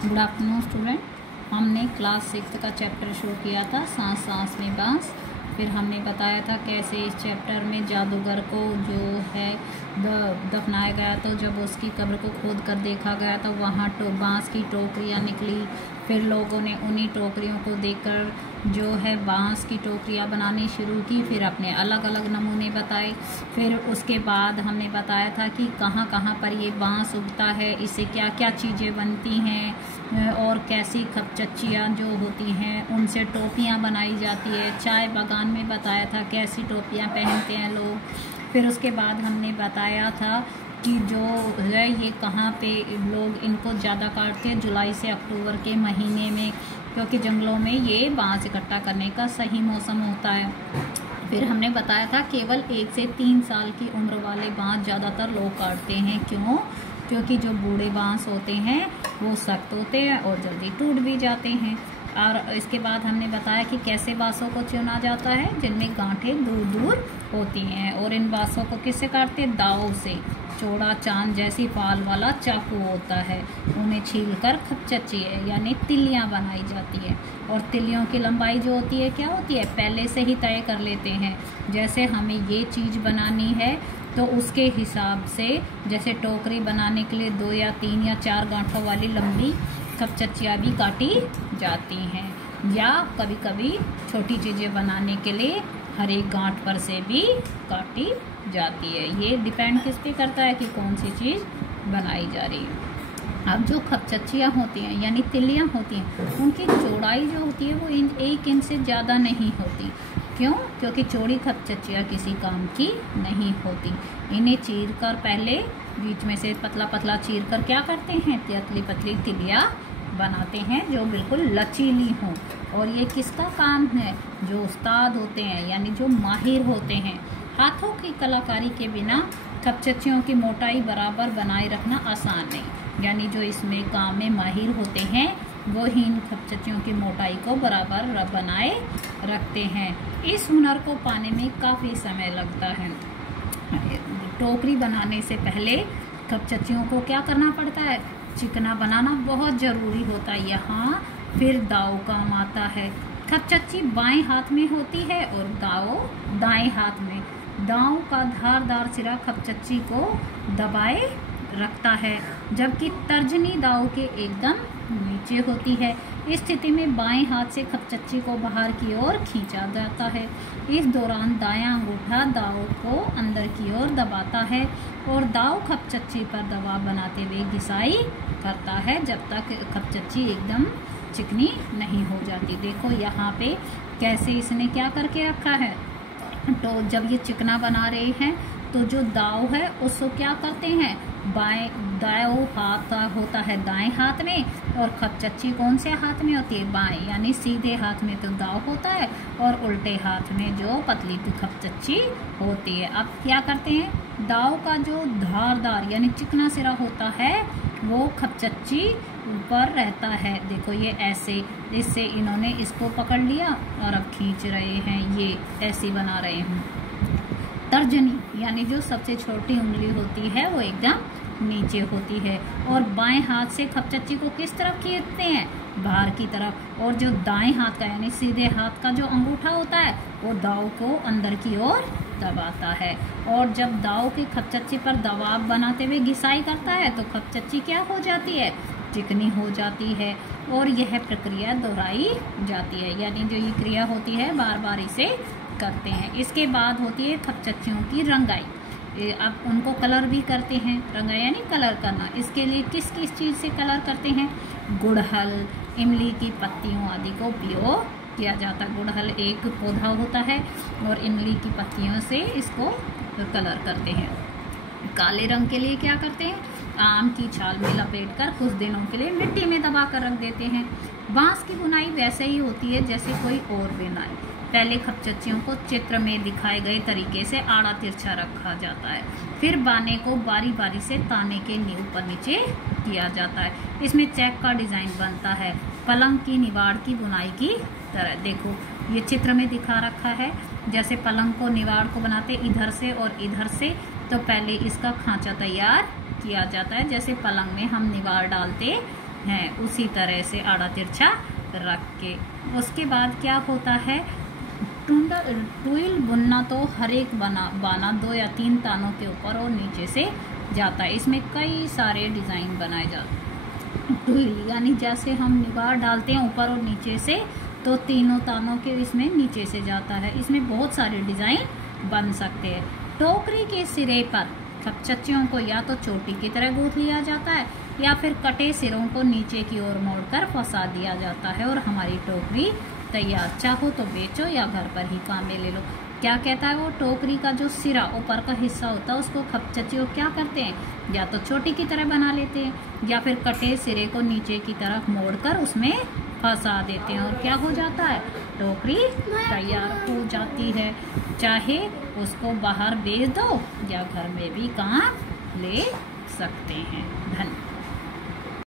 Good afternoon student. हमने class 6 का chapter शुरू किया था, सांस सांस में बांस। फिर हमने बताया था कैसे इस चैप्टर में जादूगर को जो है दफनाया गया, तो जब उसकी कब्र को खोद कर देखा गया तो वहाँ बांस की टोकरियाँ निकली। फिर लोगों ने उन्हीं टोकरियों को देखकर जो है बांस की टोकरियाँ बनानी शुरू की। फिर अपने अलग अलग नमूने बताए। फिर उसके बाद हमने बताया था कि कहाँ कहाँ पर ये बांस उगता है, इससे क्या क्या चीज़ें बनती हैं और कैसी खपचच्चियाँ जो होती हैं उनसे टोपियाँ बनाई जाती है। चाय बागान में बताया था कैसी टोपियाँ पहनते हैं लोग। फिर उसके बाद हमने बताया था कि जो है ये कहाँ पे लोग इनको ज़्यादा काटते हैं, जुलाई से अक्टूबर के महीने में, क्योंकि जंगलों में ये बांस इकट्ठा करने का सही मौसम होता है। फिर हमने बताया था केवल 1 से 3 साल की उम्र वाले बांस ज़्यादातर लोग काटते हैं। क्यों? क्योंकि जो बूढ़े बांस होते हैं वो सख्त होते हैं और जल्दी टूट भी जाते हैं। और इसके बाद हमने बताया कि कैसे बांसों को चुना जाता है, जिनमें गांठें दूर दूर होती हैं। और इन बांसों को किससे काटते हैं? दाव से। चौड़ा चांद जैसी फाल वाला चाकू होता है, उन्हें छीलकर खपचच्ची यानी तिलियां बनाई जाती है। और तिलियों की लंबाई जो होती है क्या होती है, पहले से ही तय कर लेते हैं। जैसे हमें ये चीज़ बनानी है तो उसके हिसाब से, जैसे टोकरी बनाने के लिए 2 या 3 या 4 गांठों वाली लंबी खपचच्चियाँ भी काटी जाती हैं, या कभी कभी छोटी चीज़ें बनाने के लिए हर एक गांठ पर से भी काटी जाती है। ये डिपेंड किस पे करता है कि कौन सी चीज़ बनाई जा रही है। अब जो खपचच्चियाँ होती हैं यानी तिलियाँ होती हैं, उनकी चौड़ाई जो होती है वो 1 इंच से ज़्यादा नहीं होती। क्यों? क्योंकि चौड़ी खपचच्चियाँ किसी काम की नहीं होती। इन्हें चीर कर पहले बीच में से पतला पतला चीर कर क्या करते हैं, पतली पतली तिलियाँ बनाते हैं जो बिल्कुल लचीली हों। और ये किसका काम है? जो उस्ताद होते हैं यानी जो माहिर होते हैं। हाथों की कलाकारी के बिना खपचच्चियों की मोटाई बराबर बनाए रखना आसान नहीं, यानी जो इसमें काम में माहिर होते हैं वो ही इन खपचच्चियों की मोटाई को बराबर बनाए रखते हैं। इस हुनर को पाने में काफ़ी समय लगता है। टोकरी बनाने से पहले खपचच्चियों को क्या करना पड़ता है? चिकना बनाना बहुत ज़रूरी होता है। यहाँ फिर दाव काम आता है। खपचच्ची बाएं हाथ में होती है और दाव दाएं हाथ में। दाव का धारदार सिरा खपचच्ची को दबाए रखता है, जबकि तर्जनी दाव के एकदम नीचे होती है। इस स्थिति में बाएं हाथ से खपचच्ची को बाहर की ओर खींचा जाता है। इस दौरान दायां अंगूठा दाव को अंदर की ओर दबाता है और दाव खपचच्ची पर दबाव बनाते हुए घिसाई करता है जब तक खपचच्ची एकदम चिकनी नहीं हो जाती। देखो यहाँ पे कैसे इसने क्या करके रखा है। तो जब ये चिकना बना रहे हैं तो जो दाव है उसको क्या करते हैं, दाव हाथ होता है दाएं हाथ में और खपचच्ची कौन से हाथ में होती है? बाएं। यानी सीधे हाथ में तो दाव होता है और उल्टे हाथ में जो पतली खपचच्ची होती है। अब क्या करते हैं, दाव का जो धारदार यानी चिकना सिरा होता है वो खपचच्ची ऊपर रहता है। देखो ये ऐसे, इससे इन्होंने इसको पकड़ लिया और अब खींच रहे हैं, ये ऐसी बना रहे हैं। तर्जनी यानी जो सबसे छोटी उंगली होती है वो एकदम नीचे होती है और बाएं हाथ से खपचच्ची को किस तरफ खींचते हैं? बाहर की तरफ। और जो दाएं हाथ का यानी सीधे हाथ का जो अंगूठा होता है वो दाव को अंदर की ओर दबाता है। और जब दाव की खपचच्ची पर दबाव बनाते हुए घिसाई करता है तो खपचच्ची क्या हो जाती है? चिकनी हो जाती है। और यह प्रक्रिया दोहराई जाती है, यानी जो ये क्रिया होती है बार बार इसे करते हैं। इसके बाद होती है खपचच्चियों की रंगाई। अब उनको कलर भी करते हैं। रंगाई यानी कलर करना। इसके लिए किस किस चीज़ से कलर करते हैं? गुड़हल, इमली की पत्तियों आदि को उपयोग किया जाता है। गुड़हल एक पौधा होता है और इमली की पत्तियों से इसको कलर करते हैं। काले रंग के लिए क्या करते हैं? आम की छाल में लपेटकर कुछ दिनों के लिए मिट्टी में दबा कर रख देते हैं। बांस की बुनाई वैसे ही होती है जैसे कोई और बुनाई। पहले खपचच्चियों को चित्र में दिखाए गए तरीके से आड़ा तिरछा रखा जाता है, फिर बाने को बारी बारी से ताने के ऊपर नीचे किया जाता है। इसमें चेक का डिजाइन बनता है, पलंग की निवाड़ की बुनाई की तरह। देखो ये चित्र में दिखा रखा है, जैसे पलंग को निवाड़ को बनाते इधर से और इधर से, तो पहले इसका खांचा तैयार किया जाता है। जैसे पलंग में हम निवाड़ डालते हैं, उसी तरह से आड़ा तिरछा रख के। उसके बाद क्या होता है, ट्विल बुनना तो हर एक बाना 2 या 3 तानों के ऊपर और नीचे से जाता है। इसमें कई सारे डिज़ाइन बनाए जाते हैं। ट्विल यानी जैसे हम निगार डालते हैं ऊपर और नीचे से, तो तीनों तानों के इसमें नीचे से जाता है। इसमें बहुत सारे डिज़ाइन बन सकते हैं। टोकरी के सिरे पर खपचचियों को या तो चोटी की तरह गूंथ लिया जाता है या फिर कटे सिरों को नीचे की ओर मोड़कर फंसा दिया जाता है और हमारी टोकरी तैयार। चाहो तो बेचो या घर पर ही काम में ले लो। क्या कहता है वो, टोकरी का जो सिरा ऊपर का हिस्सा होता है उसको खपचचियों क्या करते हैं, या तो चोटी की तरह बना लेते हैं या फिर कटे सिरे को नीचे की तरफ मोड़कर उसमें फंसा देते हैं और क्या हो जाता है, टोकरी तैयार हो जाती है। चाहे उसको बाहर बेच दो या घर में भी काम ले सकते हैं। धन्यवाद।